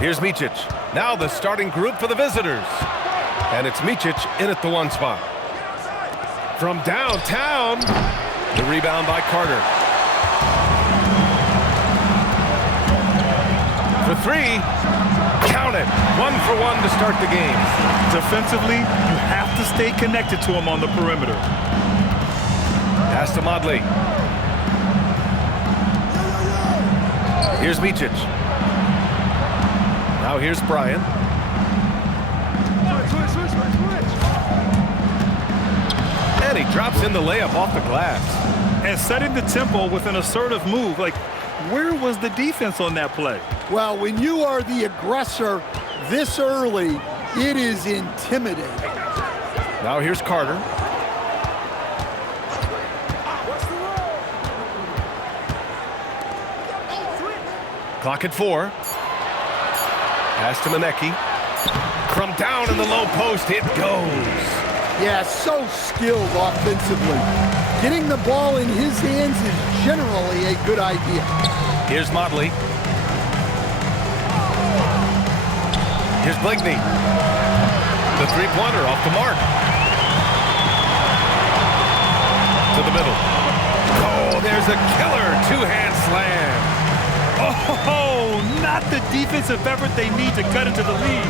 Here's Micic. Now the starting group for the visitors. And it's Micic in at the one spot. From downtown, the rebound by Carter. For three, count it. 1 for 1 to start the game. Defensively, you have to stay connected to him on the perimeter. Pass to Modley. Here's Micic. Now here's Brian. And he drops in the layup off the glass. And setting the tempo with an assertive move. Like, where was the defense on that play? Well, when you are the aggressor this early, it is intimidating. Now here's Carter. Clock at 4. Pass to Manecki. From down in the low post, it goes. Yeah, so skilled offensively. Getting the ball in his hands is generally a good idea. Here's Modley. Here's Blakeney. The three-pointer off the mark. To the middle. Oh, there's a killer two-hand slam. Oh, not the defensive effort they need to cut into the lead.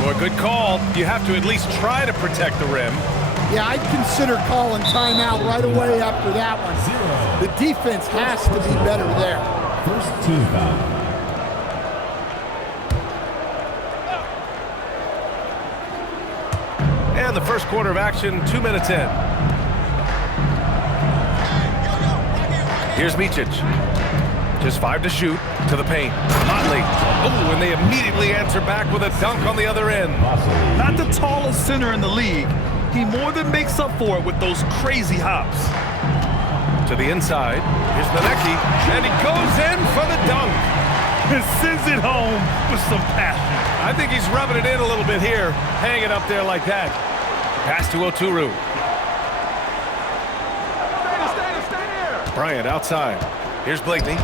Boy, good call. You have to at least try to protect the rim. Yeah, I'd consider calling timeout right away after that one. The defense has to be better there. First team foul. And the first quarter of action, 2 minutes in. Here's Micic. Just 5 to shoot, to the paint. Motley. Oh, and they immediately answer back with a dunk on the other end. Not the tallest center in the league. He more than makes up for it with those crazy hops. To the inside. Here's Manecki, and he goes in for the dunk. And sends it home with some passion. I think he's rubbing it in a little bit here, hanging up there like that. Pass to Oturu. Stay Bryant outside. Here's Blakeney.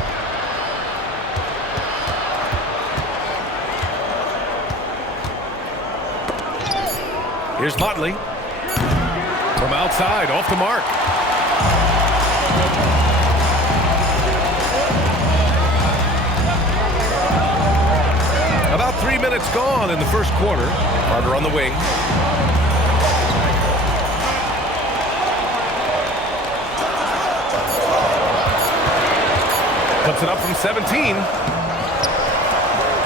Here's Motley. From outside, off the mark. About 3 minutes gone in the first quarter. Carter on the wing. Puts it up from 17.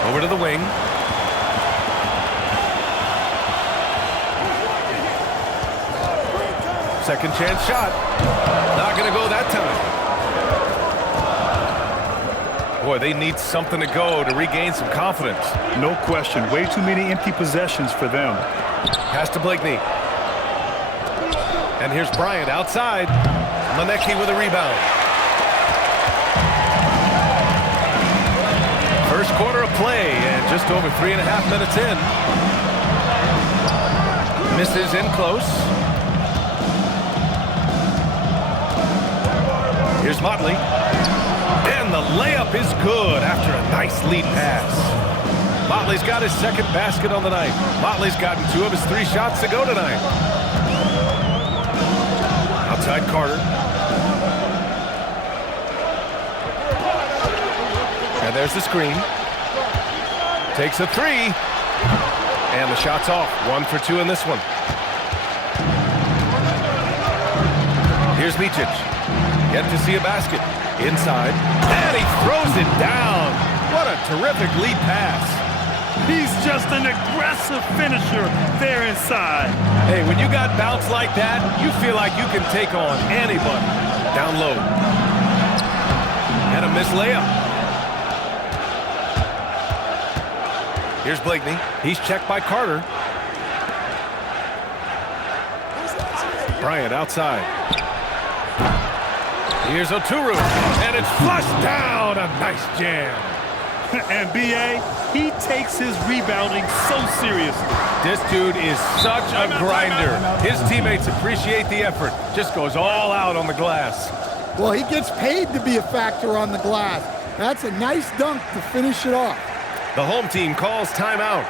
Over to the wing. Second chance shot. Not going to go that time. Boy, they need something to go to regain some confidence. No question. Way too many empty possessions for them. Pass to Blakeney. And here's Bryant outside. Manecki with a rebound. First quarter of play and just over 3.5 minutes in. Misses in close. Here's Motley. And the layup is good after a nice lead pass. Motley's got his second basket on the night. Motley's gotten 2 of his 3 shots to go tonight. Outside Carter. And there's the screen. Takes a 3. And the shot's off. 1 for 2 in this one. Here's Micic. Yet to see a basket. Inside. And he throws it down. What a terrific lead pass. He's just an aggressive finisher there inside. Hey, when you got bounce like that, you feel like you can take on anybody. Down low. And a missed layup. Here's Blakeney. He's checked by Carter. Bryant outside. Here's Oturu, and it's flushed down. A nice jam. And B.A., he takes his rebounding so seriously. This dude is such a grinder. His teammates appreciate the effort. Just goes all out on the glass. Well, he gets paid to be a factor on the glass. That's a nice dunk to finish it off. The home team calls timeout.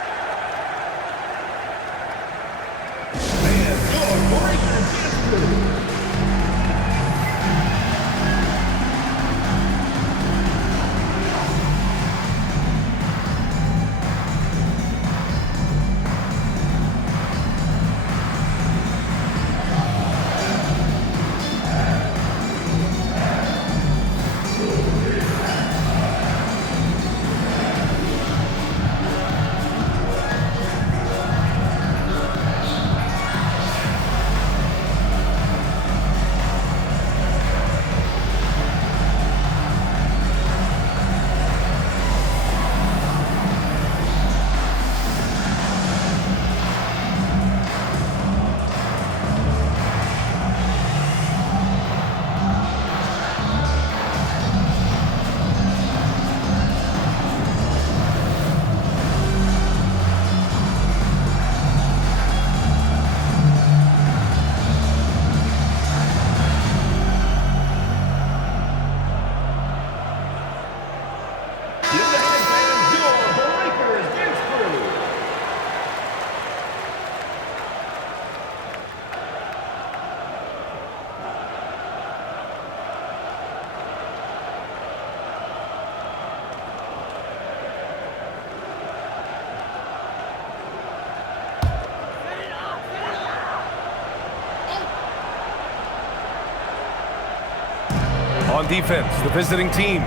On defense, the visiting team.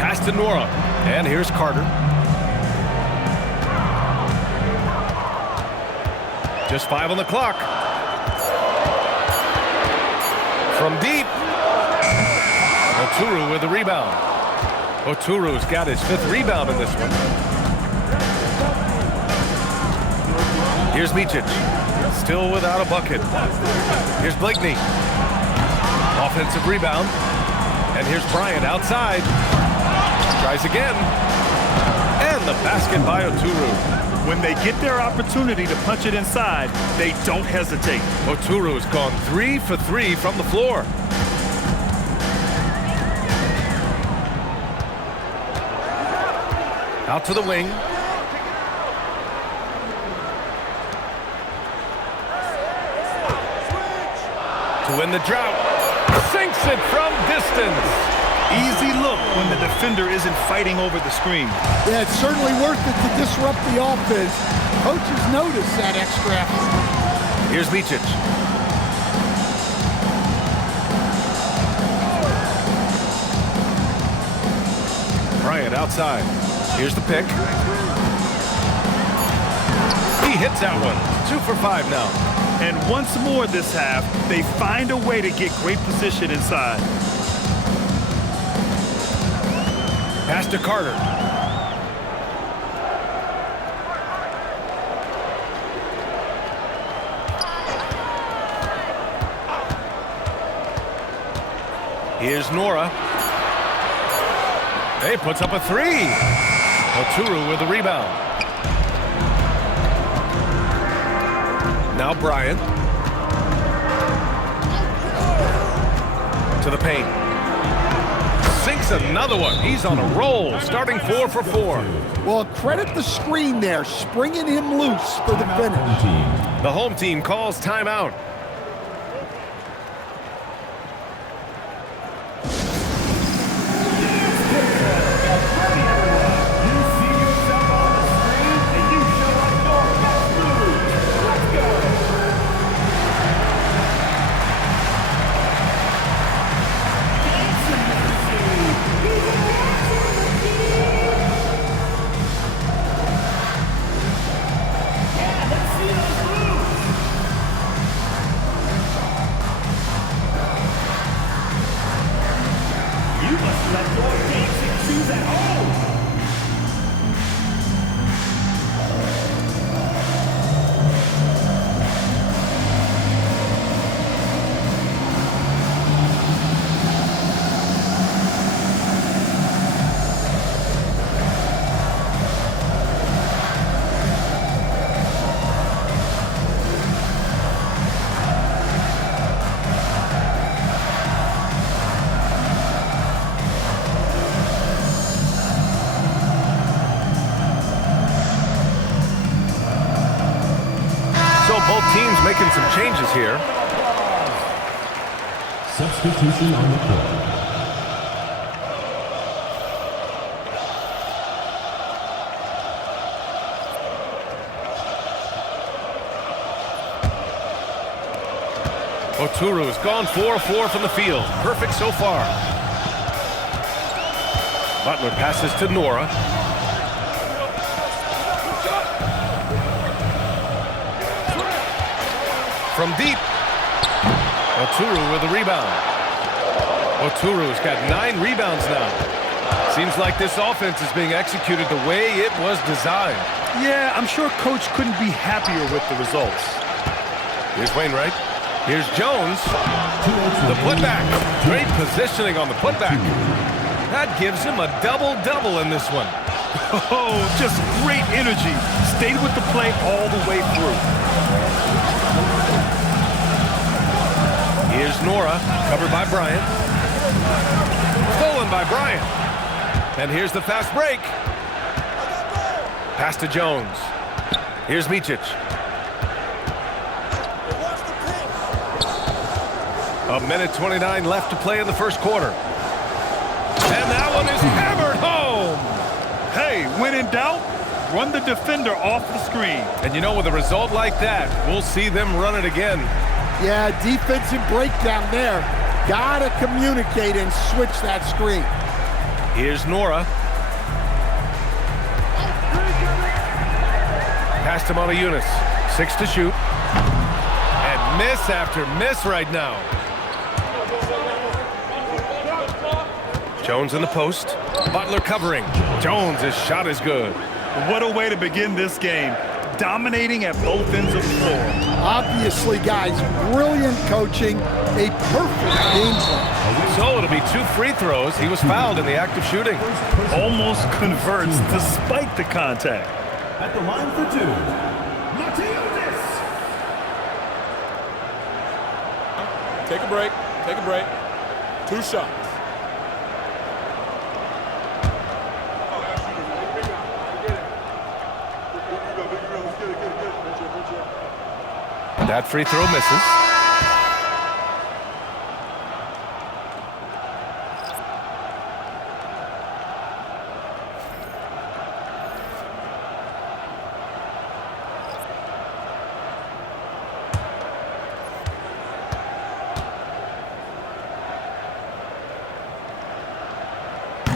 Pass to Nora. And here's Carter. Just 5 on the clock. From deep. Oturu with the rebound. Oturu's got his 5th rebound in this one. Here's Micic. Still without a bucket. Here's Blakeney. Offensive rebound. And here's Bryant outside. Tries again. And the basket by Oturu. When they get their opportunity to punch it inside, they don't hesitate. Oturu's gone 3 for 3 from the floor. Out to the wing. To win the drought. Sinks it from distance. Easy look when the defender isn't fighting over the screen. Yeah, it's certainly worth it to disrupt the offense. Coaches notice that extra effort. Here's Micic. Bryant outside. Here's the pick. He hits that one. 2 for 5 now. And once more this half, they find a way to get great position inside. Pass to Carter. Here's Nora. Hey, puts up a 3. Oturu with the rebound. Now Bryant. To the paint. Sinks another one. He's on a roll, starting 4 for 4. Well, credit the screen there, springing him loose for the finish. The home team calls timeout. both teams making some changes here. Substitution on the court. Oturu's gone 4-4 from the field. Perfect so far. Butler passes to Nora. From deep. Oturu with a rebound. Oturu's got 9 rebounds now. Seems like this offense is being executed the way it was designed. Yeah, I'm sure Coach couldn't be happier with the results. Here's Wainwright. Here's Jones. The putback. Great positioning on the putback. That gives him a double-double in this one. Oh, just great energy. Stayed with the play all the way through. Here's Nora, covered by Bryant. Stolen by Bryant. And here's the fast break. Pass to Jones. Here's Micic. A minute 29 left to play in the first quarter. And that one is hammered home. Hey, when in doubt, run the defender off the screen. And you know, with a result like that, we'll see them run it again. Yeah, defensive breakdown there. Gotta communicate and switch that screen. Here's Nora. Pass to Montejunas. 6 to shoot. And miss after miss right now. Jones in the post. Butler covering. Jones' shot is good. What a way to begin this game. Dominating at both ends of the floor. Obviously, guys, brilliant coaching, a perfect game plan. So it'll be 2 free throws. He was fouled in the act of shooting. Almost converts despite the contact. At the line for 2, Mateusz. Take a break. Take a break. 2 shots. That free throw misses.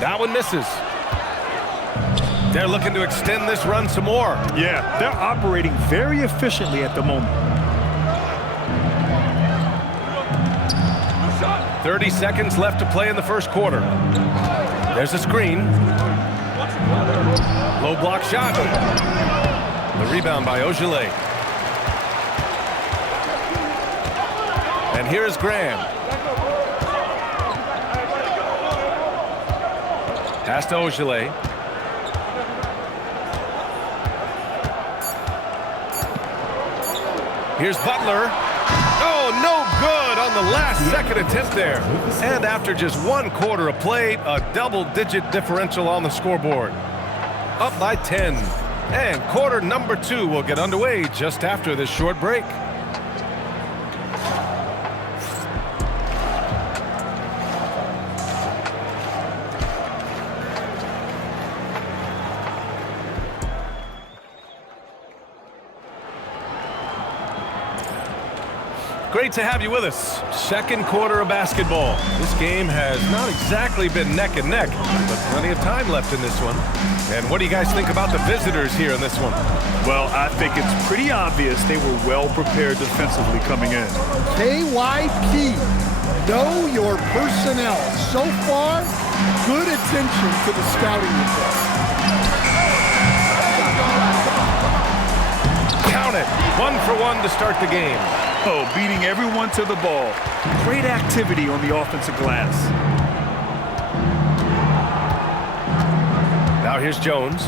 That one misses. They're looking to extend this run some more. Yeah, they're operating very efficiently at the moment. 30 seconds left to play in the first quarter. There's a screen. Low block shot. The rebound by Ogilvy. And here is Graham. Pass to Ogilvy. Here's Butler. Oh, no good on the last second attempt there. And after just 1 quarter of play, a double-digit differential on the scoreboard. Up by 10. And quarter number 2 will get underway just after this short break. Great to have you with us. Second quarter of basketball. This game has not exactly been neck and neck, but plenty of time left in this one. And what do you guys think about the visitors here in this one? Well, I think it's pretty obvious they were well prepared defensively coming in. KYP, know your personnel. So far, good attention to the scouting report. Count it. 1 for 1 to start the game. Oh, beating everyone to the ball. Great activity on the offensive glass. Now here's Jones.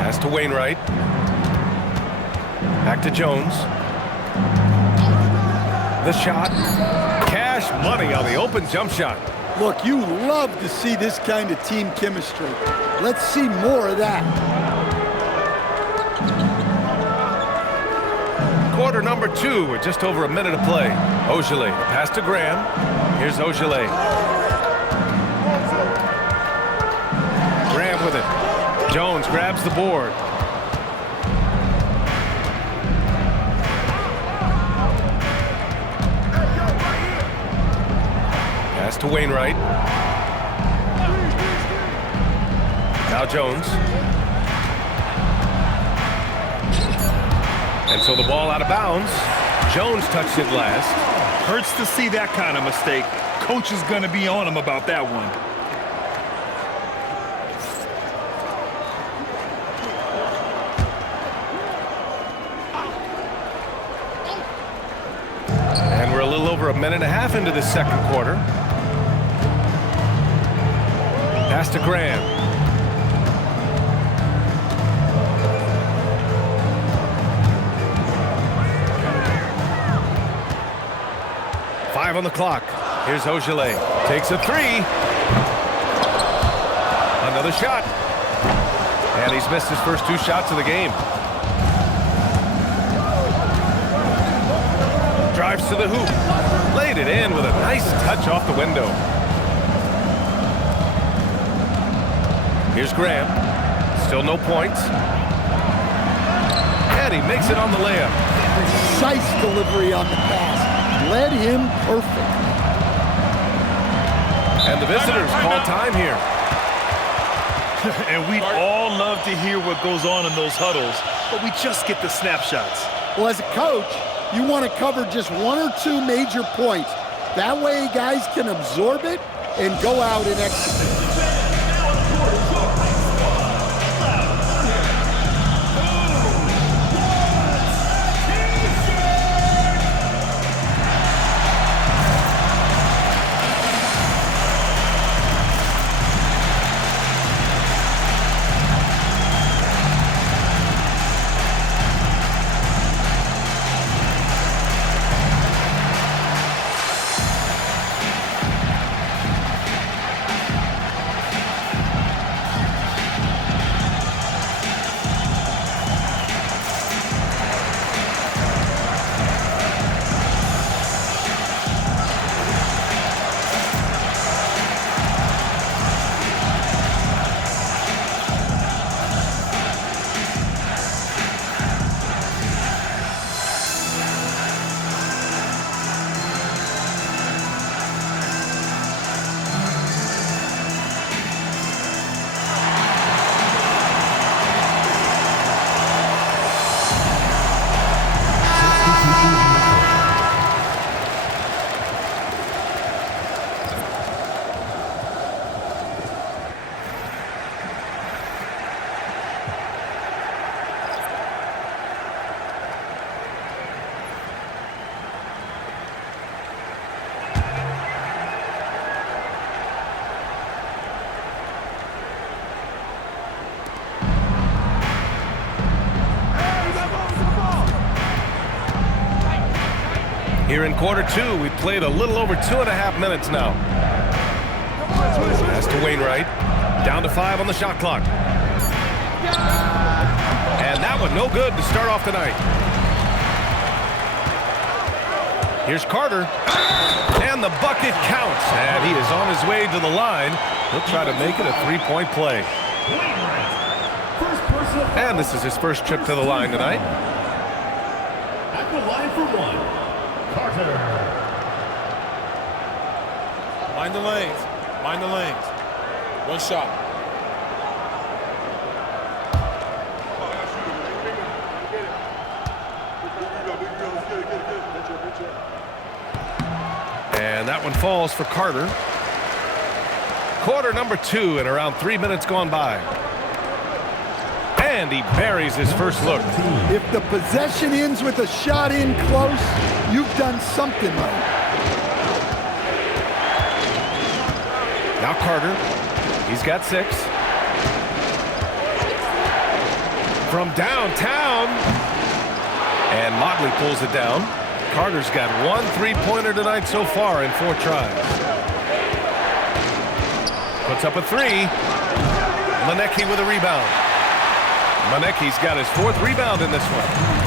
Pass to Wainwright. Back to Jones. The shot. Cash money on the open jump shot. Look, you love to see this kind of team chemistry. Let's see more of that. Quarter number 2 with just over a minute to play. Ogilvy, pass to Graham. Here's Ogilvy. Graham with it. Jones grabs the board. Pass to Wainwright. Now Jones. And so the ball out of bounds. Jones touched it last. Hurts to see that kind of mistake. Coach is going to be on him about that one. And we're a little over a minute and a half into the second quarter. Pass to Graham. Five on the clock. Here's Ogilvy. Takes a three. Another shot. And he's missed his first 2 shots of the game. Drives to the hoop. Laid it in with a nice touch off the window. Here's Graham. Still no points. And he makes it on the layup. Precise delivery on the pass. Led him perfect. And the visitors call time here. And we'd all love to hear what goes on in those huddles, but we just get the snapshots. Well, as a coach, you want to cover just 1 or 2 major points. That way guys can absorb it and go out and execute. Here in quarter 2, we played a little over 2.5 minutes now. Pass to Wainwright. Down to 5 on the shot clock. And that one no good to start off tonight. Here's Carter. And the bucket counts. And he is on his way to the line. He'll try to make it a 3-point play. And this is his first trip to the line tonight. At the line for 1. Carter. Mind the lanes. Mind the lanes. 1 shot. And that one falls for Carter. Quarter number 2 and around 3 minutes gone by. And he buries his first look. If the possession ends with a shot in close, you've done something right. Now Carter, he's got 6. From downtown, and Motley pulls it down. Carter's got 1 3-pointer tonight so far in 4 tries. Puts up a 3. Manecki with a rebound. Manecki's got his 4th rebound in this one.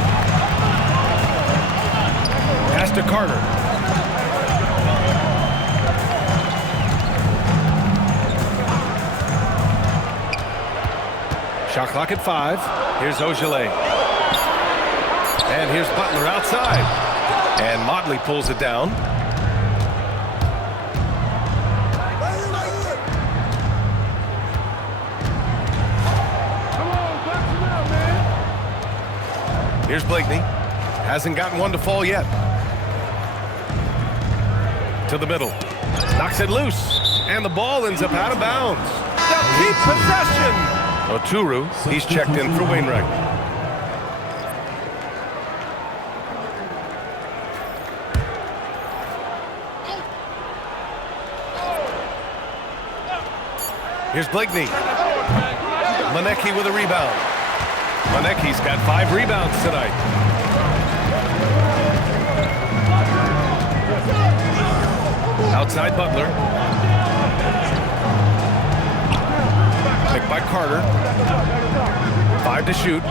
to Carter. Shot clock at 5. Here's Ogilvy. And here's Butler outside. And Motley pulls it down. Here's Blakeney. Hasn't gotten one to fall yet. To the middle. Knocks it loose. And the ball ends up out of bounds. They'll keep possession. Oturu, he's checked in for Wainwright. Here's Blakeney. Manecki with a rebound. Manecki's got 5 rebounds tonight. Outside Butler. Picked by Carter. 5 to shoot.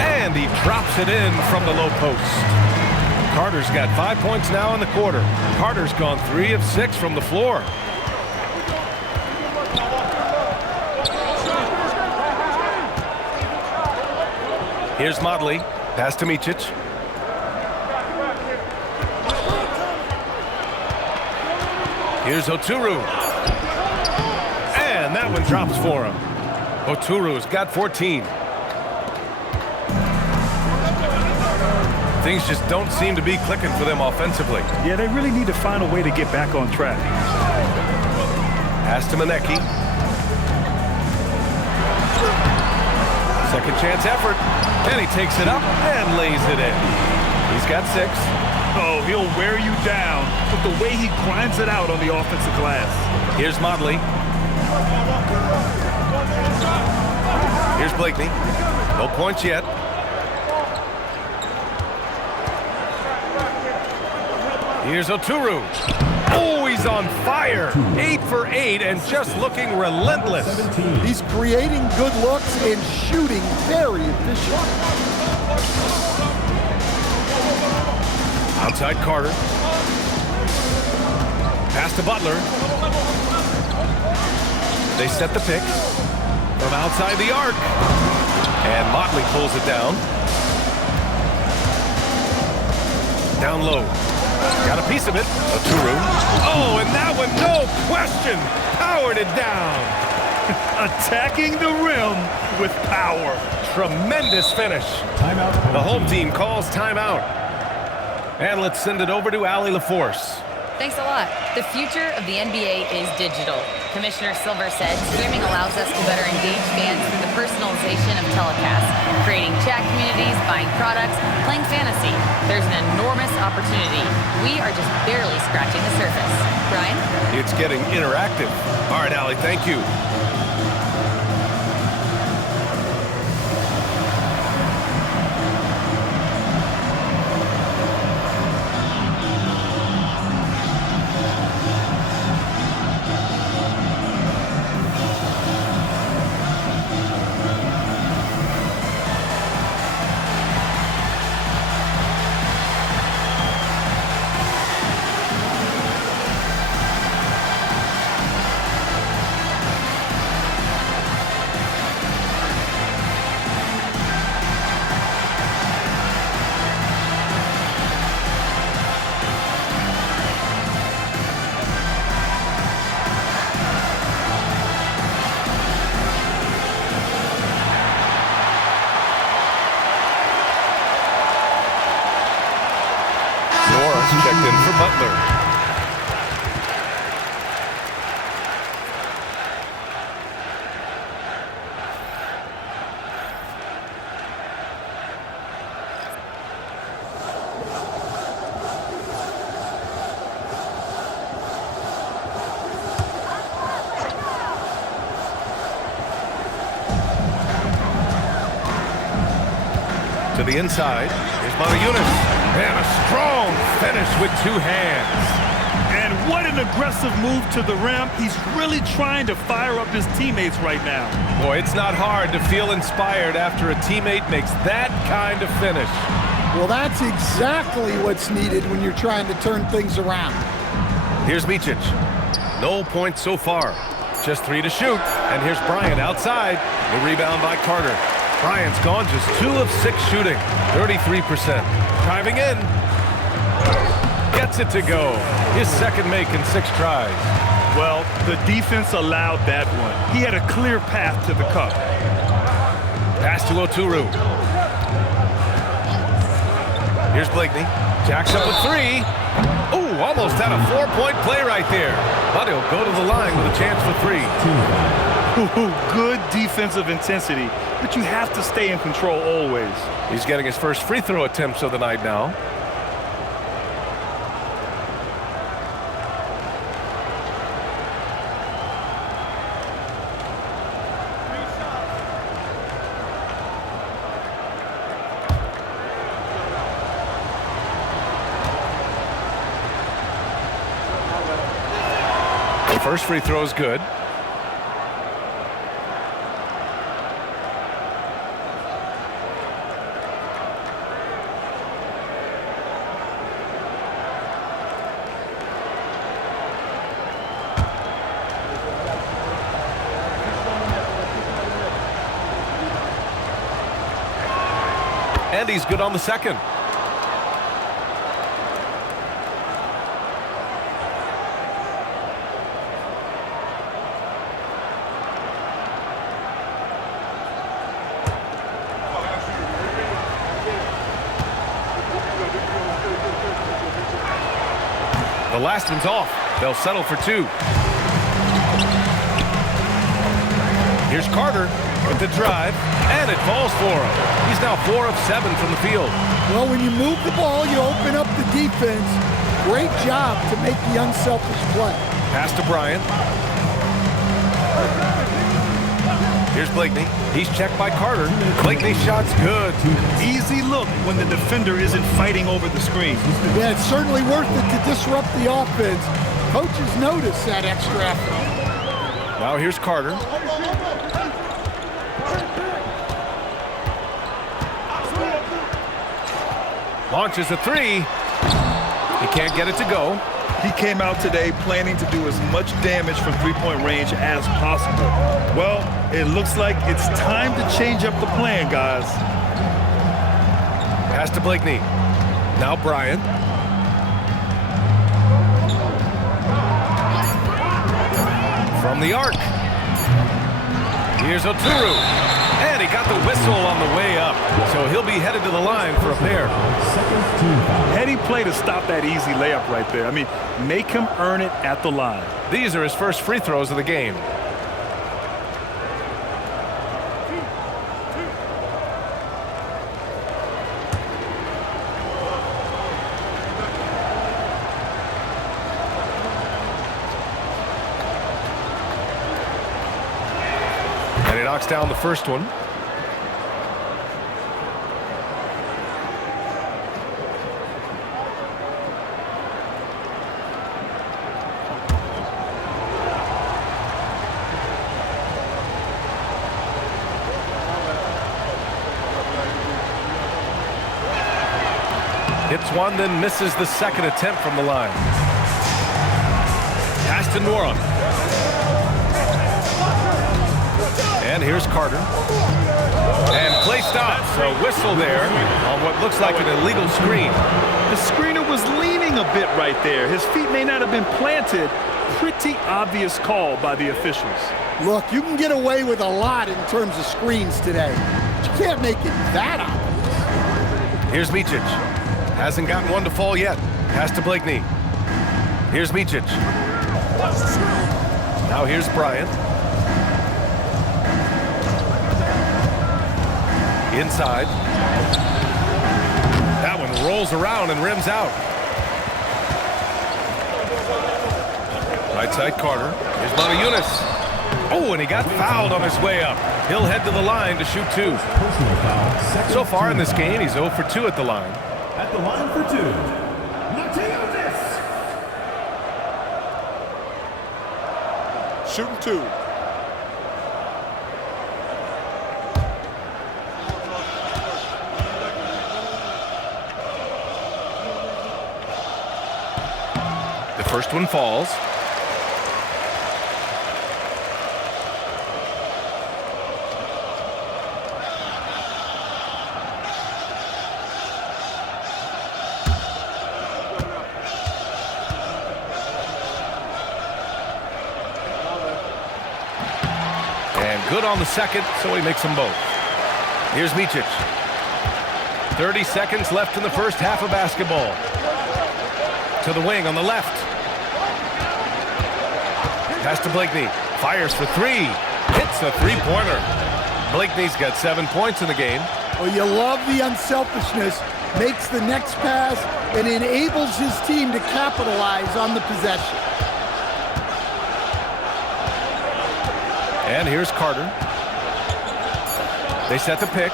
And he drops it in from the low post. Carter's got 5 points now in the quarter. Carter's gone 3 of 6 from the floor. Here's Motley. Pass to Micic. Here's Oturu. And that one drops for him. Oturu's got 14. Things just don't seem to be clicking for them offensively. Yeah, they really need to find a way to get back on track. Pass to Manecki. Second chance effort. And he takes it up and lays it in. He's got 6. Oh, he'll wear you down with the way he grinds it out on the offensive glass. Here's Motley. Here's Blakeney. No points yet. Here's Oturu. Oh, he's on fire. 8 for 8 and just looking relentless. He's creating good looks and shooting very efficient. Outside Carter. Pass to Butler. They set the pick from outside the arc. And Motley pulls it down. Down low. Got a piece of it. Oturu. Oh, and that one, no question, powered it down. Attacking the rim with power. Tremendous finish. Timeout. The home team calls timeout. And let's send it over to Allie LaForce. Thanks a lot. The future of the NBA is digital. Commissioner Silver said streaming allows us to better engage fans through the personalization of telecasts, creating chat communities, buying products, playing fantasy. There's an enormous opportunity. We are just barely scratching the surface. Brian? It's getting interactive. All right, Allie, thank you. Checked in for Butler. To the inside. Here's Mother Eunice. And a strong finish with 2 hands. And What an aggressive move to the rim. He's really trying to fire up his teammates right now. Boy, it's not hard to feel inspired after a teammate makes that kind of finish. Well, that's exactly what's needed when you're trying to turn things around. Here's Micic. No points so far. Just 3 to shoot. And here's Bryant outside. The rebound by Carter. Bryant's gone just 2 of 6 shooting. 33%. Driving in. Gets it to go. His second make in 6 tries. Well, the defense allowed that one. He had a clear path to the cup. Pass to Oturu. Here's Blakeney. Jacks up a 3. Ooh, almost had a 4-point play right there. But he'll go to the line with a chance for 3. Good defensive intensity, but you have to stay in control always. He's getting his first free throw attempts of the night now. First free throw is good. And he's good on the second. The last one's off. They'll settle for 2. Here's Carter with the drive, and it falls for him. He's now 4 of 7 from the field. Well, when you move the ball, you open up the defense. Great job to make the unselfish play. Pass to Bryant. Here's Blakeney. He's checked by Carter. Blakeney's shot's good. Easy look when the defender isn't fighting over the screen. Yeah, it's certainly worth it to disrupt the offense. Coaches notice that extra effort. Now here's Carter. Launches a 3. He can't get it to go. He came out today planning to do as much damage from three-point range as possible. Well, it looks like it's time to change up the plan, guys. Pass to Blakeney. Now Bryant. From the arc. Here's Oturu. And he got the whistle on the way up. So he'll be headed to the line for a pair. Heady play to stop that easy layup right there. I mean, make him earn it at the line. These are his first free throws of the game. And he knocks down the first one. Hits one, then misses the second attempt from the line. Pass to Noron. And here's Carter. And play stops. A whistle there on what looks like an illegal screen. The screener was leaning a bit right there. His feet may not have been planted. Pretty obvious call by the officials. Look, you can get away with a lot in terms of screens today. But you can't make it that obvious. Here's Micic. Hasn't gotten one to fall yet. Pass to Blakeney. Here's Micic. Now here's Bryant. Inside. That one rolls around and rims out. Right side Carter. Here's Yunus. Oh, and he got fouled on his way up. He'll head to the line to shoot 2. So far in this game, he's 0 for 2 at the line. At the line for 2, Shooting 2. The first one falls. And good on the second, so he makes them both. Here's Micic. 30 seconds left in the first half of basketball. To the wing on the left. Pass to Blakeney. Fires for 3. Hits a three-pointer. Blakeney's got 7 points in the game. Well, you love the unselfishness. Makes the next pass and enables his team to capitalize on the possession. And here's Carter. They set the pick.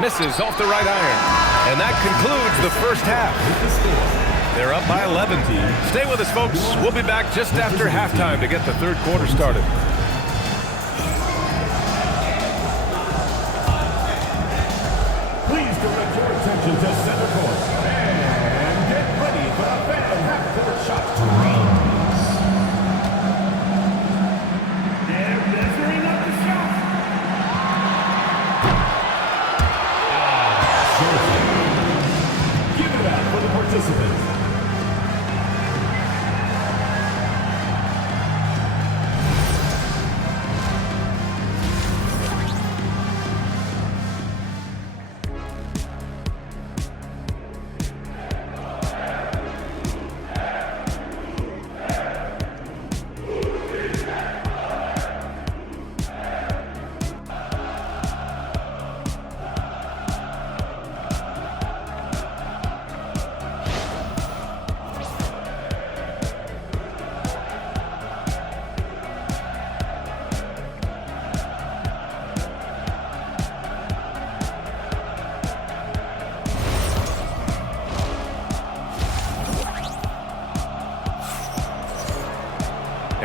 Misses off the right iron. And that concludes the first half. They're up by 11. Stay with us, folks. We'll be back just after halftime to get the third quarter started. Please direct your attention to center court. And get ready for the fan half-court shot runs. They're measuring up the shot. Give it up for the participants.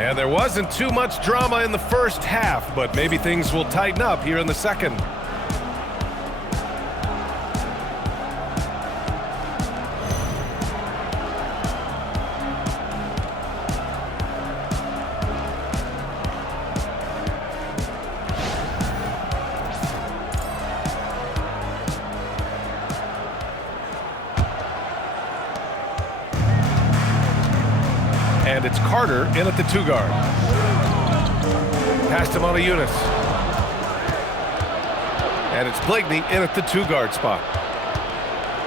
And there wasn't too much drama in the first half, but maybe things will tighten up here in the second. And it's Carter in at the 2-guard. Pass to Yunus. And it's Blakeney in at the 2-guard spot.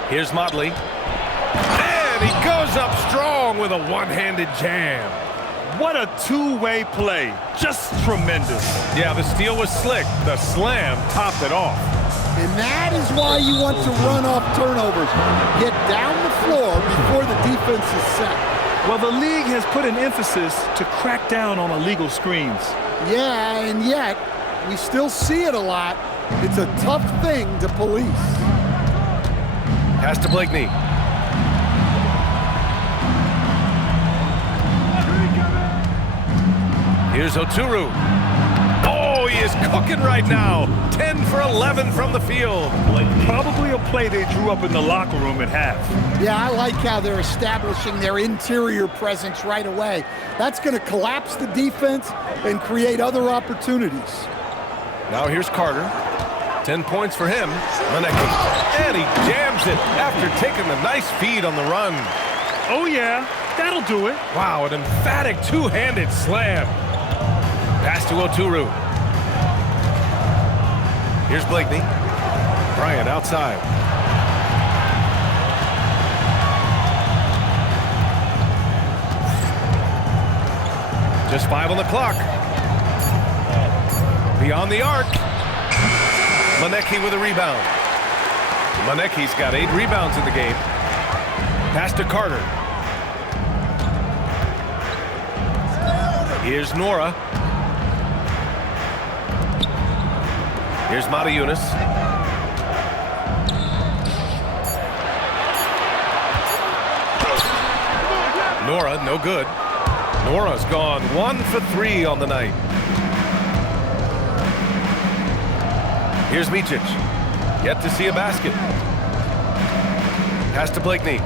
Here's Motley. And he goes up strong with a one-handed jam. What a two-way play. Just tremendous. Yeah, the steal was slick. The slam topped it off. And that is why you want to run off turnovers. Get down the floor before the defense is set. Well, the league has put an emphasis to crack down on illegal screens. Yeah, and yet, we still see it a lot. It's a tough thing to police. Pass to Blakeney. Here's Oturu. Oh, he is cooking right now. 10 for 11 from the field. Probably a play they drew up in the locker room at half. Yeah, I like how they're establishing their interior presence right away. That's going to collapse the defense and create other opportunities. Now here's Carter. 10 points for him. Maneki. And he jams it after taking the nice feed on the run. Oh, yeah. That'll do it. Wow, an emphatic two-handed slam. Pass to Oturu. Here's Blakeney. Bryant outside. Just 5 on the clock. Beyond the arc. Maneki with a rebound. Maneki's got 8 rebounds in the game. Pass to Carter. Here's Nora. Here's Yunus. Nora, no good. Nora's gone 1 for 3 on the night. Here's Micic. Yet to see a basket. Pass to Blakeney.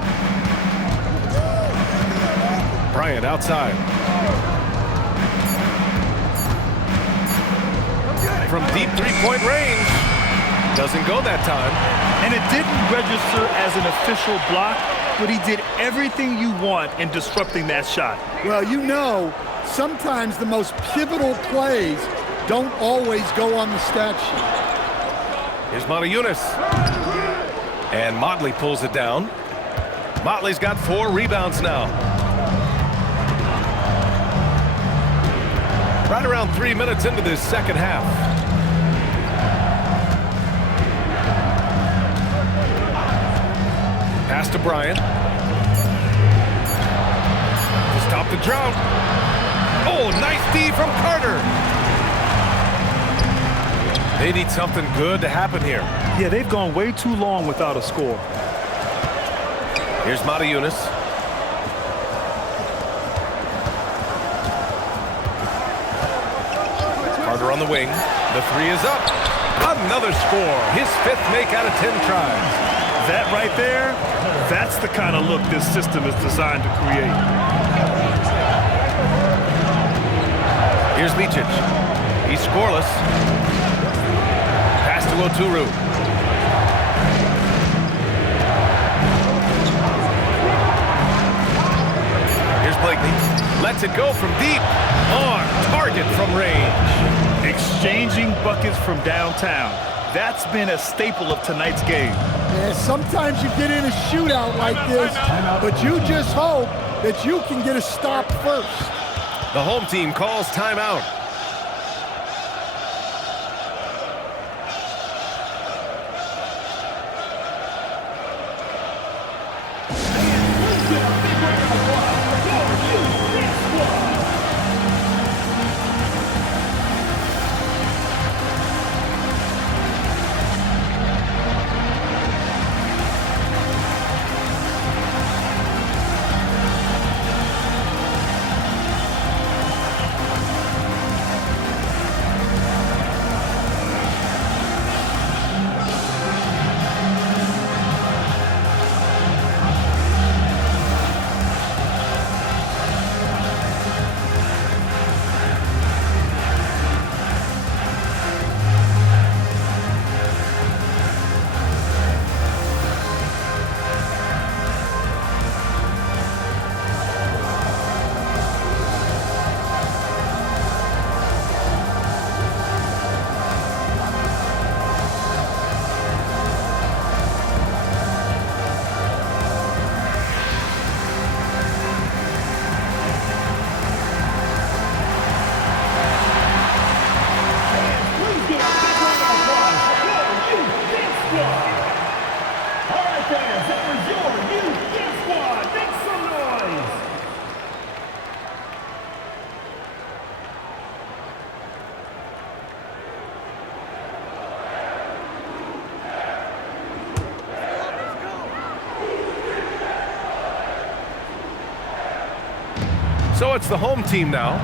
Bryant outside. From deep three-point range. Doesn't go that time. And it didn't register as an official block, but he did everything you want in disrupting that shot. Well, you know, sometimes the most pivotal plays don't always go on the stat sheet. Here's Yunus. And Motley pulls it down. Motley's got 4 rebounds now. Right around 3 minutes into this second half. Pass to Bryant. To stop the drought. Oh, nice D from Carter. They need something good to happen here. Yeah, they've gone way too long without a score. Here's Yunus. Carter on the wing. The 3 is up. Another score. His 5th make out of 10 tries. That right there, that's the kind of look this system is designed to create. Here's Micic. He's scoreless. Pass to Oturu. Here's Blakeney. Lets it go from deep. On target from range. Exchanging buckets from downtown. That's been a staple of tonight's game. Yeah, sometimes you get in a shootout like this, but you just hope that you can get a stop first. The home team calls timeout. So it's the home team now.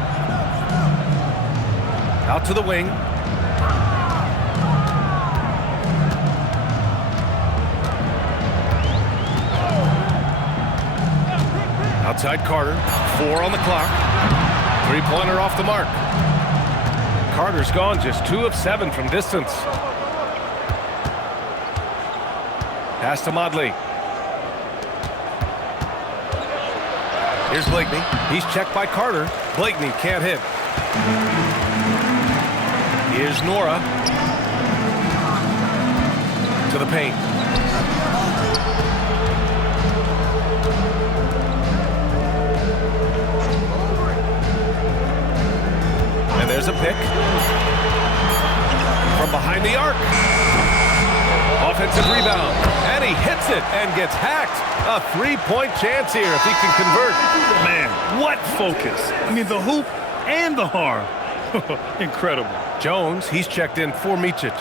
Out to the wing. Outside Carter. 4 on the clock. 3-pointer off the mark. Carter's gone just 2 of 7 from distance. Pass to Motley. Here's Blakeney. He's checked by Carter. Blakeney can't hit. Here's Nora. To the paint. And there's a pick. From behind the arc. Offensive rebound. And he hits it and gets hacked. A 3-point chance here if he can convert. Man, what focus. I mean, the hoop and the harm. Incredible. Jones, he's checked in for Micic.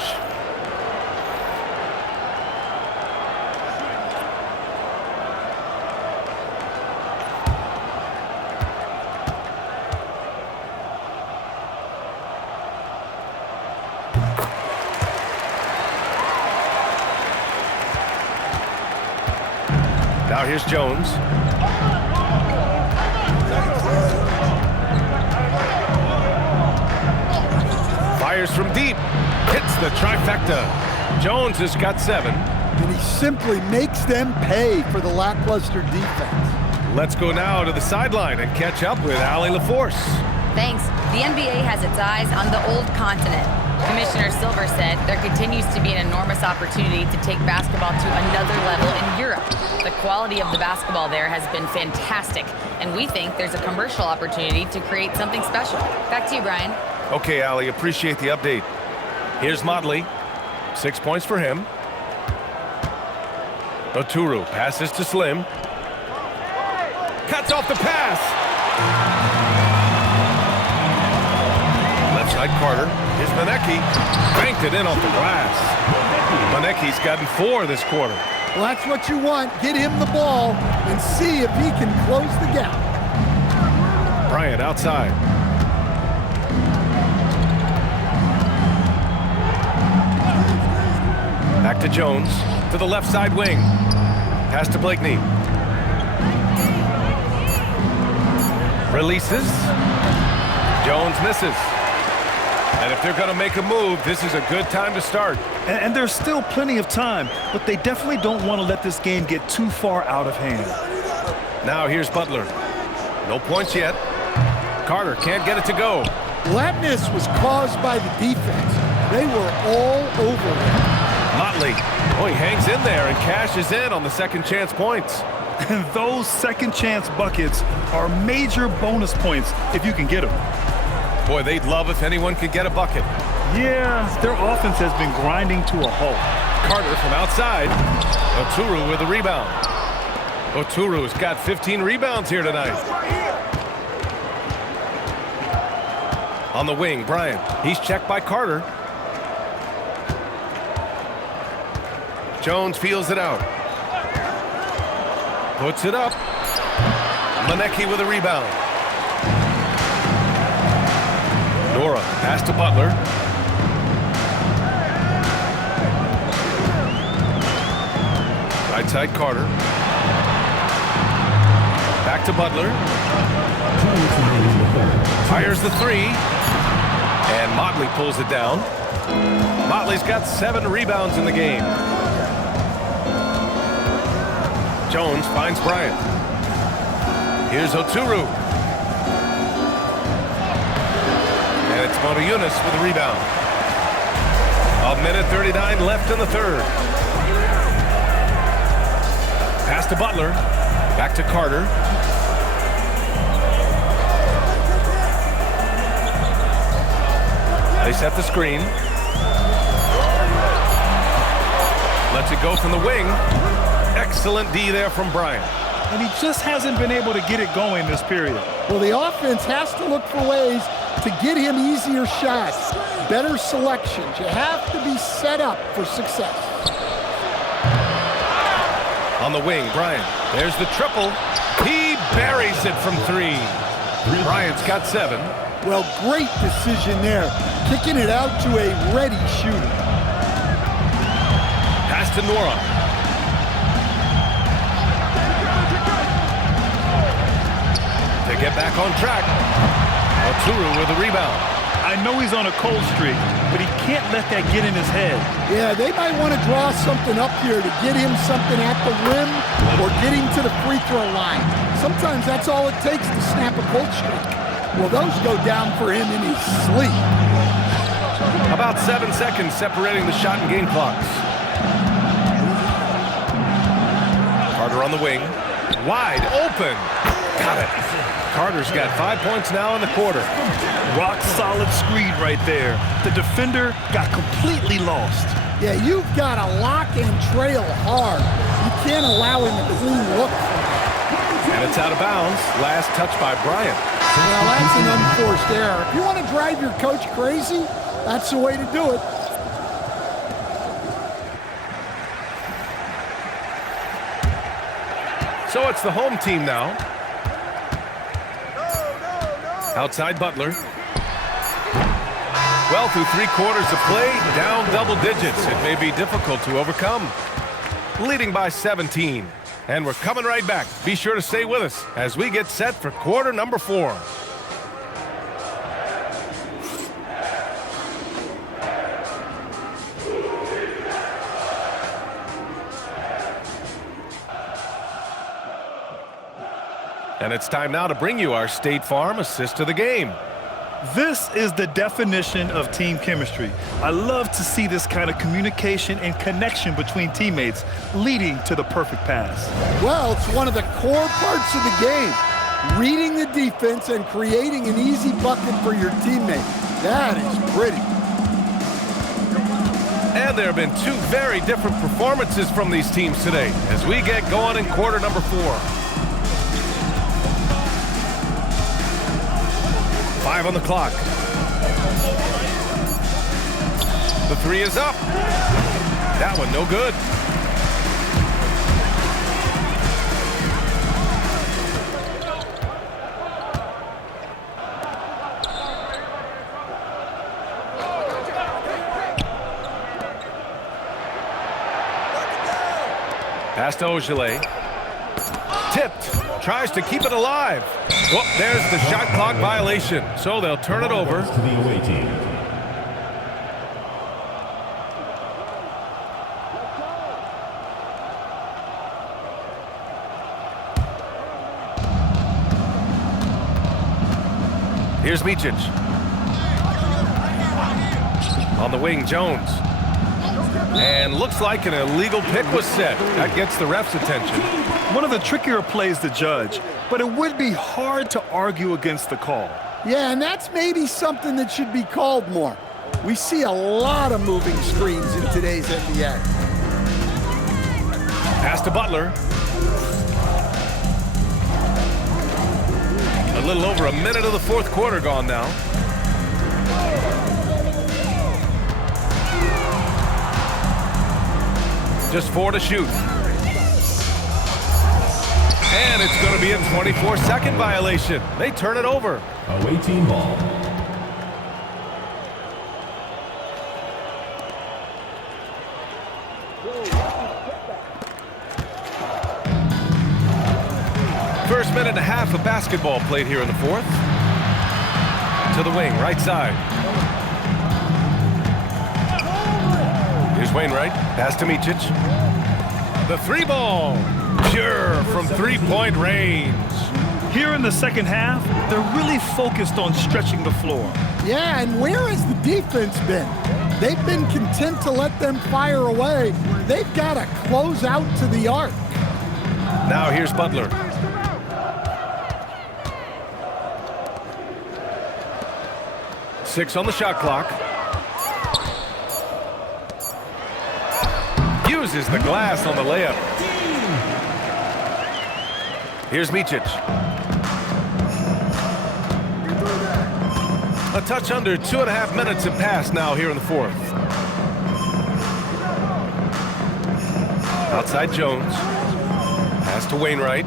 Now here's Jones. Fires from deep. Hits the trifecta. Jones has got 7. And he simply makes them pay for the lackluster defense. Let's go now to the sideline and catch up with Allie LaForce. Thanks. The NBA has its eyes on the old continent. Commissioner Silver said there continues to be an enormous opportunity to take basketball to another level in Europe. The quality of the basketball there has been fantastic, and we think there's a commercial opportunity to create something special. Back to you, Brian. Okay, Allie, appreciate the update. Here's Motley. 6 points for him. Oturu passes to Slim. Cuts off the pass. Left side Carter. Here's Manecki. Banked it in off the glass. Manecki's gotten 4 this quarter. Well, that's what you want. Get him the ball and see if he can close the gap. Bryant outside. Back to Jones. To the left side wing. Pass to Blakeney. Releases. Jones misses. And if they're going to make a move, this is a good time to start. And there's still plenty of time, but they definitely don't want to let this game get too far out of hand. Now here's Butler. No points yet. Carter can't get it to go. Well, that miss was caused by the defense. They were all over him. Motley. Oh, he hangs in there and cashes in on the second chance points. And those second chance buckets are major bonus points if you can get them. Boy, they'd love if anyone could get a bucket. Yeah, their offense has been grinding to a halt. Carter from outside. Oturu with the rebound. Oturu's got 15 rebounds here tonight. On the wing, Bryant. He's checked by Carter. Jones feels it out. Puts it up. Manecki with a rebound. Nora, pass to Butler. Right side Carter. Back to Butler. Fires the 3. And Motley pulls it down. Motley's got 7 rebounds in the game. Jones finds Bryant. Here's Oturu. And it's Motoyunas with a rebound. 1:39 left in the third. Pass to Butler. Back to Carter. They set the screen. Lets it go from the wing. Excellent D there from Bryant. And he just hasn't been able to get it going this period. Well, the offense has to look for ways to get him easier shots, better selections. You have to be set up for success. On the wing, Bryant. There's the triple. He buries it from 3. Bryant's got 7. Well, great decision there. Kicking it out to a ready shooter. Pass to Nora. To get back on track. Oturu with a rebound. I know he's on a cold streak, but he can't let that get in his head. Yeah, they might want to draw something up here to get him something at the rim or get him to the free throw line. Sometimes that's all it takes to snap a cold streak. Well, those go down for him in his sleep. About 7 seconds separating the shot and game clocks. Carter on the wing. Wide open. Got it. Carter's got 5 points now in the quarter. Rock solid screen right there. The defender got completely lost. Yeah, you've got to lock and trail hard. You can't allow him a clean look. And it's out of bounds. Last touch by Bryant. Well, that's an unforced error. If you want to drive your coach crazy, that's the way to do it. So it's the home team now. Outside Butler. Well, through 3 quarters of play, down double digits. It may be difficult to overcome. Leading by 17. And we're coming right back. Be sure to stay with us as we get set for quarter number 4. And it's time now to bring you our State Farm assist of the game. This is the definition of team chemistry. I love to see this kind of communication and connection between teammates leading to the perfect pass. Well, it's one of the core parts of the game. Reading the defense and creating an easy bucket for your teammate. That is pretty. And there have been 2 very different performances from these teams today as we get going in quarter number 4. 5 on the clock. The 3 is up. That one no good. Pass to Ogilvy. Tipped. Tries to keep it alive. Well, there's the shot clock violation. So they'll turn it over. To the away team. Here's Micic. On the wing, Jones. And looks like an illegal pick was set. That gets the ref's attention. One of the trickier plays to judge, but it would be hard to argue against the call. Yeah, and that's maybe something that should be called more. We see a lot of moving screens in today's NBA. Pass to Butler. A little over a minute of the 4th quarter gone now. Just 4 to shoot. And it's going to be a 24-second violation. They turn it over. Away team ball. First minute and a half of basketball played here in the 4th. To the wing, right side. Here's Wainwright. Pass to Micic. The 3 ball. Pure from 3-point range. Here in the second half, they're really focused on stretching the floor. Yeah, and where has the defense been? They've been content to let them fire away. They've got to close out to the arc. Now here's Butler. Six on the shot clock. Uses the glass on the layup. Here's Micic. A touch under 2.5 minutes have passed now here in the 4th. Outside Jones. Pass to Wainwright.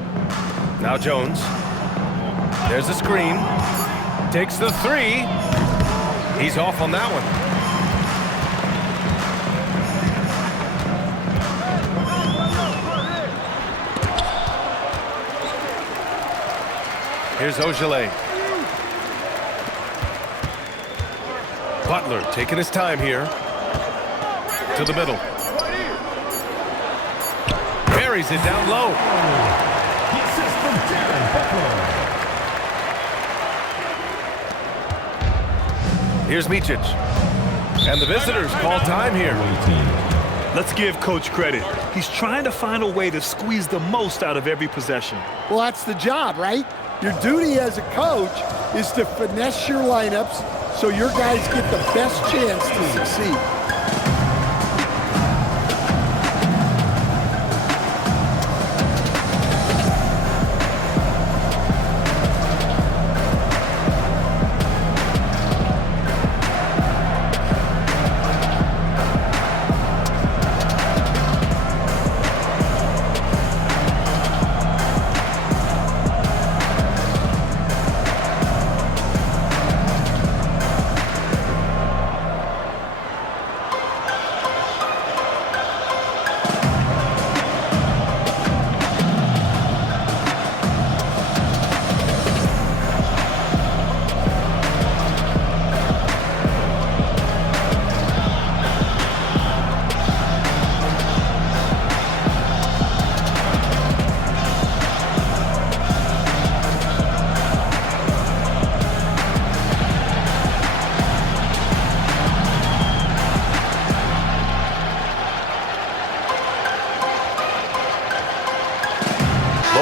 Now Jones. There's the screen. Takes the 3. He's off on that one. Here's Ogilvy. Butler taking his time here. To the middle. Buries it down low. The assist from Darren Butler. Here's Micic. And the visitors call time here. Let's give Coach credit. He's trying to find a way to squeeze the most out of every possession. Well, that's the job, right? Your duty as a coach is to finesse your lineups so your guys get the best chance to succeed.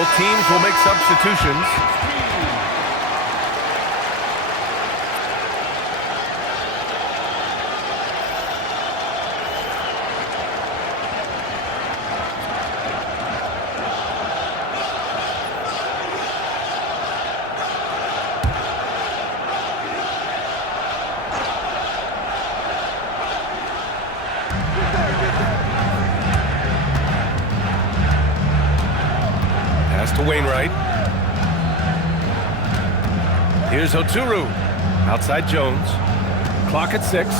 Both teams will make substitutions. To Wainwright. Here's Oturu. Outside Jones. Clock at 6.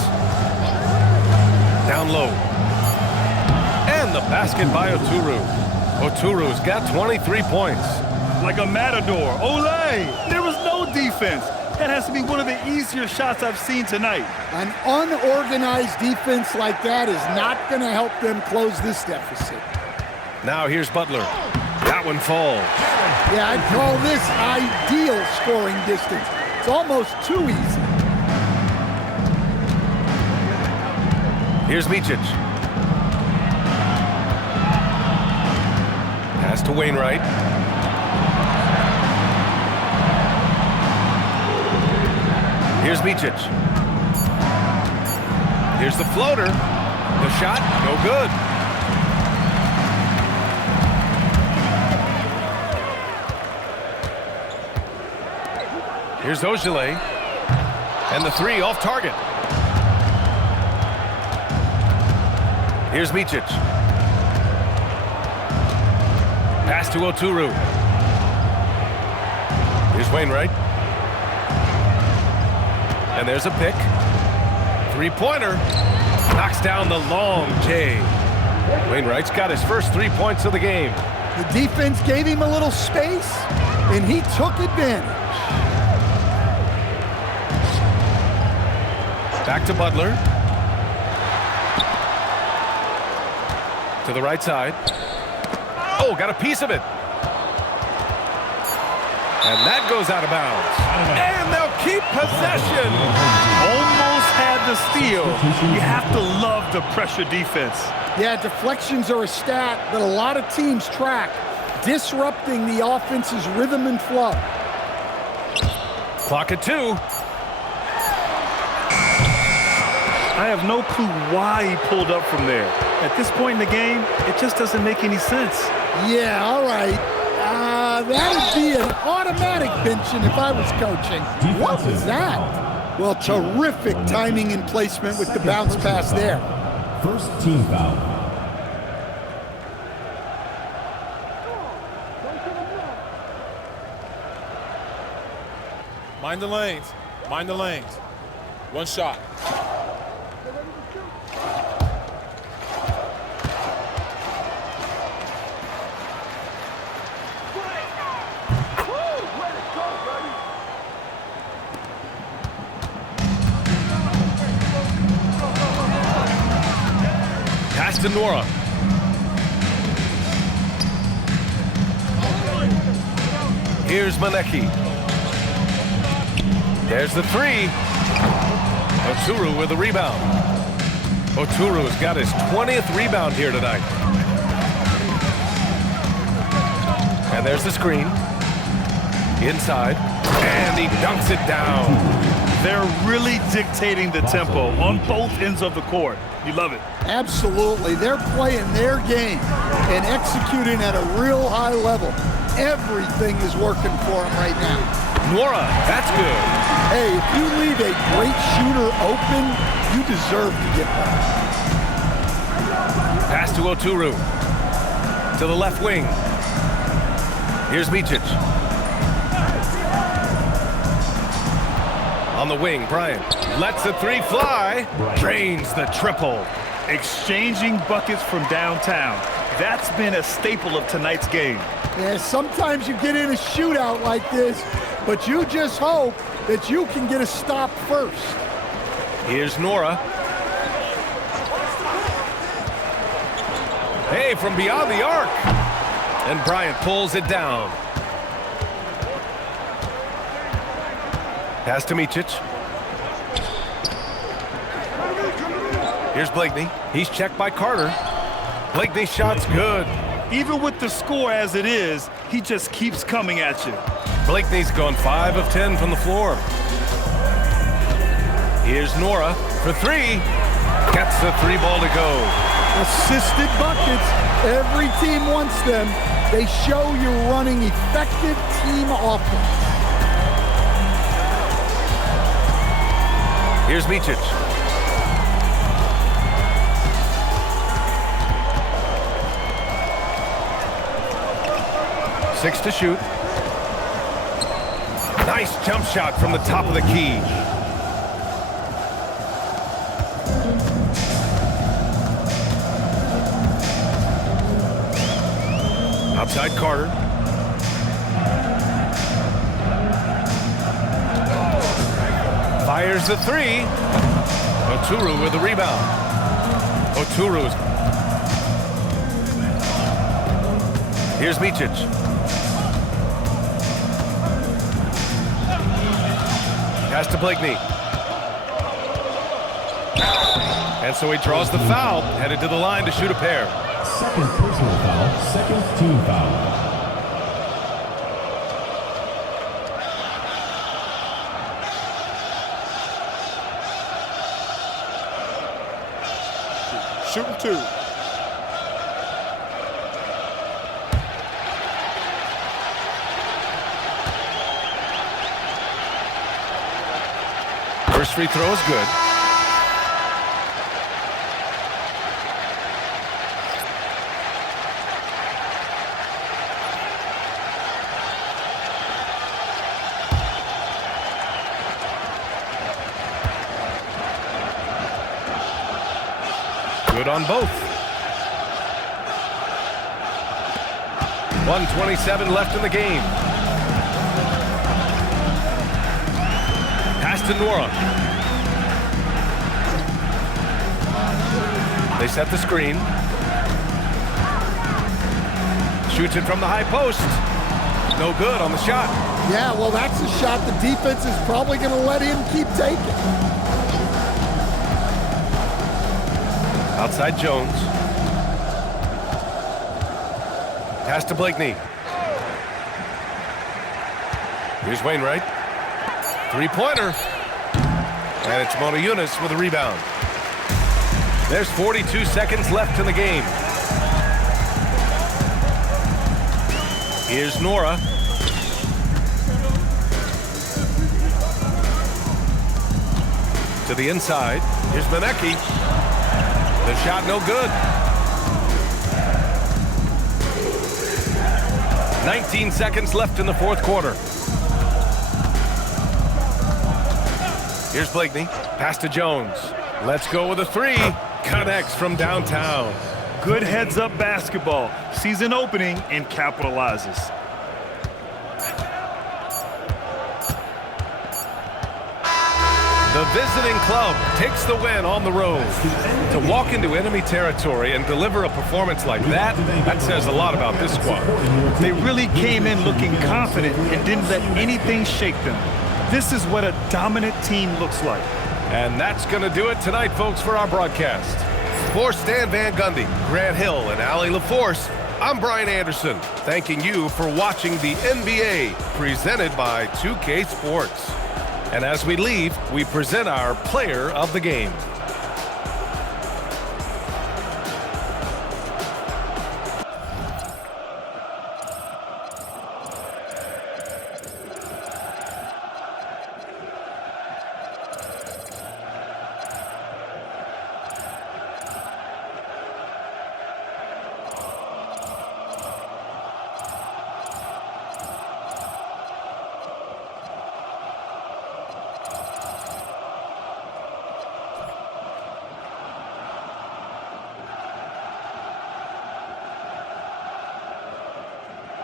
Down low. And the basket by Oturu. Oturu's got 23 points. Like a matador. Ole! There was no defense. That has to be one of the easier shots I've seen tonight. An unorganized defense like that is not going to help them close this deficit. Now here's Butler. That one falls. Yeah, I'd call this ideal scoring distance. It's almost too easy. Here's Micic. Pass to Wainwright. Here's Micic. Here's the floater. The shot, no good. Here's Ojale. And the 3 off target. Here's Micic. Pass to Oturu. Here's Wainwright. And there's a pick. 3-pointer. Knocks down the long J. Wainwright's got his first 3 points of the game. The defense gave him a little space, and he took advantage. Back to Butler. To the right side. Oh, got a piece of it. And that goes out of bounds. And they'll keep possession. Almost had the steal. You have to love the pressure defense. Yeah, deflections are a stat that a lot of teams track, disrupting the offense's rhythm and flow. Clock at 2. I have no clue why he pulled up from there. At this point in the game, it just doesn't make any sense. Yeah, all right. That would be an automatic benching if I was coaching. What was that? Well, terrific timing and placement with the bounce pass there. First team foul. Mind the lanes. Mind the lanes. One shot. Pass to Nora. Here's Maneki. There's the 3. Oturu with the rebound. Oturu has got his 20th rebound here tonight. And there's the screen. Inside. And he dunks it down. They're really dictating the tempo on both ends of the court. You love it. Absolutely. They're playing their game and executing at a real high level. Everything is working for them right now. Nora, that's good. Hey, if you leave a great shooter open, you deserve to get one. Pass to Oturu. To the left wing. Here's Micic. On the wing, Bryant lets the 3 fly. Drains the triple. Exchanging buckets from downtown. That's been a staple of tonight's game. Yeah, sometimes you get in a shootout like this, but you just hope that you can get a stop first. Here's Nora. Hey, from beyond the arc. And Bryant pulls it down. Pass to Micic. Here's Blakeney. He's checked by Carter. Blakeney's shot's good. Even with the score as it is, He just keeps coming at you. Blakeney's gone 5 of 10 from the floor. Here's Nora for 3. Gets the 3 ball to go. Assisted buckets. Every team wants them. They show you're running effective team offense. Here's Micic. Six to shoot. Nice jump shot from the top of the key. Outside Carter. Fires the 3. Oturu with the rebound. Oturu's. Here's Micic. Pass to Blakeney. And so he draws the foul, headed to the line to shoot a pair. Second personal foul, second team foul. Shooting 2. First free throw is good. Good on both. 1:27 left in the game. Pass to Nora. They set the screen. Shoots it from the high post. No good on the shot. Yeah, well, that's a shot the defense is probably going to let him keep taking. Outside Jones. Pass to Blakeney. Here's Wainwright. Three-pointer. And it's Mona Yunus with a rebound. There's 42 seconds left in the game. Here's Nora. To the inside. Here's Manecki. The shot no good. 19 seconds left in the fourth quarter. Here's Blakeney. Pass to Jones. Let's go with a 3. Connects from downtown. Good heads-up basketball. Sees an opening and capitalizes. The visiting club takes the win on the road. To walk into enemy territory and deliver a performance like that, that says a lot about this squad. They really came in looking confident and didn't let anything shake them. This is what a dominant team looks like. And that's going to do it tonight, folks, for our broadcast. For Stan Van Gundy, Grant Hill, and Allie LaForce, I'm Brian Anderson, thanking you for watching the NBA presented by 2K Sports. And as we leave, we present our player of the game.